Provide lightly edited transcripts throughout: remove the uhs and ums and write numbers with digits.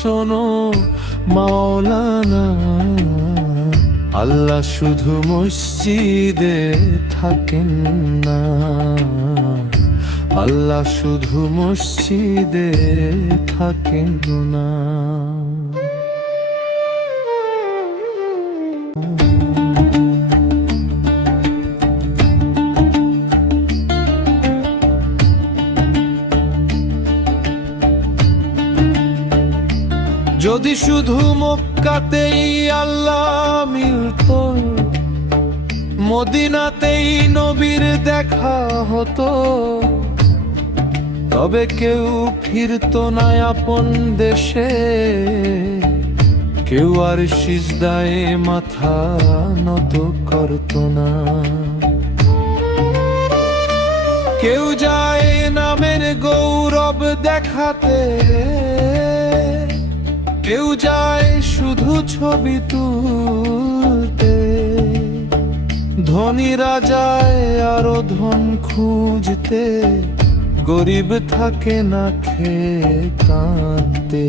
শোনো মাওলানা, আল্লাহ শুধু মসজিদে থাকেন না, আল্লাহ শুধু মসজিদে থাকেন না। যদি শুধু মক্কাতেই আল্লাহ মিলতো, মদিনাতেই নবীর দেখা হতো, তবে কেউ ফিরতো না আপন দেশে, কেউ আর সিজদায় মাথা নত করতো না। কেউ যায় নামের গৌরব দেখাতে, কেউ যায় শুধু ছবি তুলতে, ধনীরা যায় আরো ধন খুঁজতে, গরিব থাকে না খেয়ে কাঁদতে।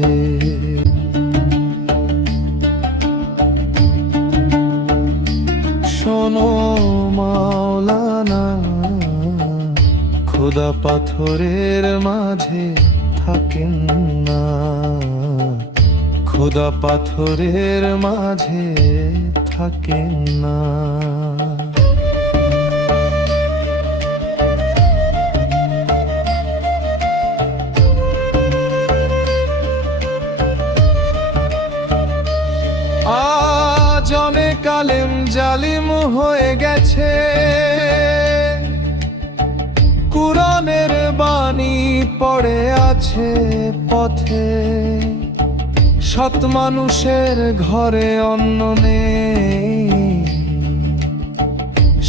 শোনো মাওলানা, খোদা পাথরের মাঝে থাকেন না, খোদা পাথরের মাঝে থাকেন না। আজ অনেক আলেম জালিম হয়ে গেছে, কুরআনের বাণী পড়ে আছে পথে, সৎ মানুষের ঘরে অন্ন নেই,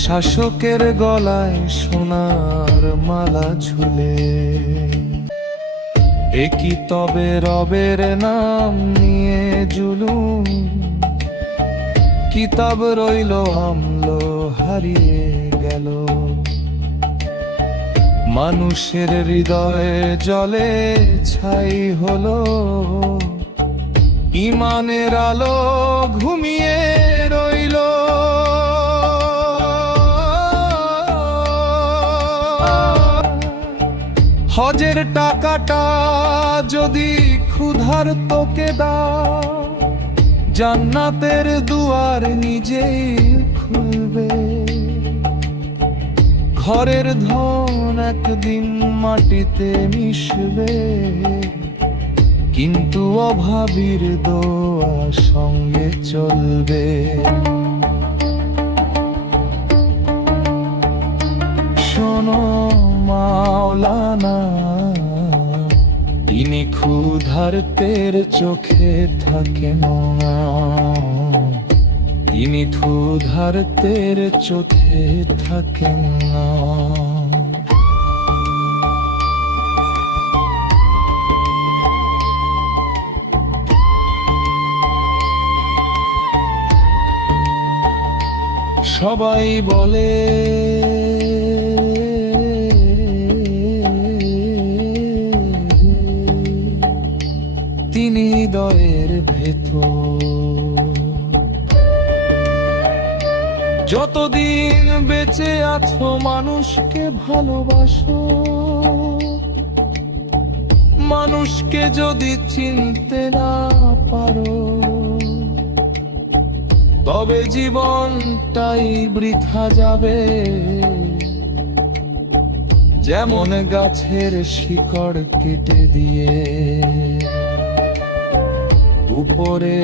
শাসকের গলায় সোনার মালা ঝুলে। একই তবে রবের নাম নিয়ে জুলুম, কিতাব রইল আমলো হারিয়ে গেল। মানুষের হৃদয়ে জলে ছাই হলো, ইমানের আলো ঘুমিয়ে রইল। হজের টাকাটা যদি ক্ষুধার্তকে দাও, জান্নাতের দুয়ার নিজেই খুলবে। ঘরের ধন একদিন মাটিতে মিশবে, কিন্তু অভাবীর দোয়া সঙ্গে চলবে। শোনো মাওলানা, তিনি ক্ষুধার্তের চোখে থাকেন না, তিনি ক্ষুধার্তের চোখে থাকেন না। সবাই বলে তিনি হৃদয়ের ভেতর, যতদিন বেঁচে আছো মানুষকে ভালোবাসো, মানুষকে যদি চিনতে না পারো, তবে জীবনটাই বৃথা যাবে। যেমন গাছের শিকড় কেটে দিয়ে উপরে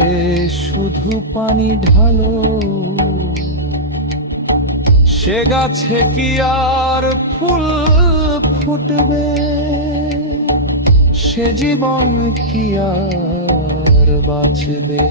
শুধু পানি ঢালো, সে গাছে কি আর ফুল ফুটবে, সে জীবন কি আর বাঁচবে।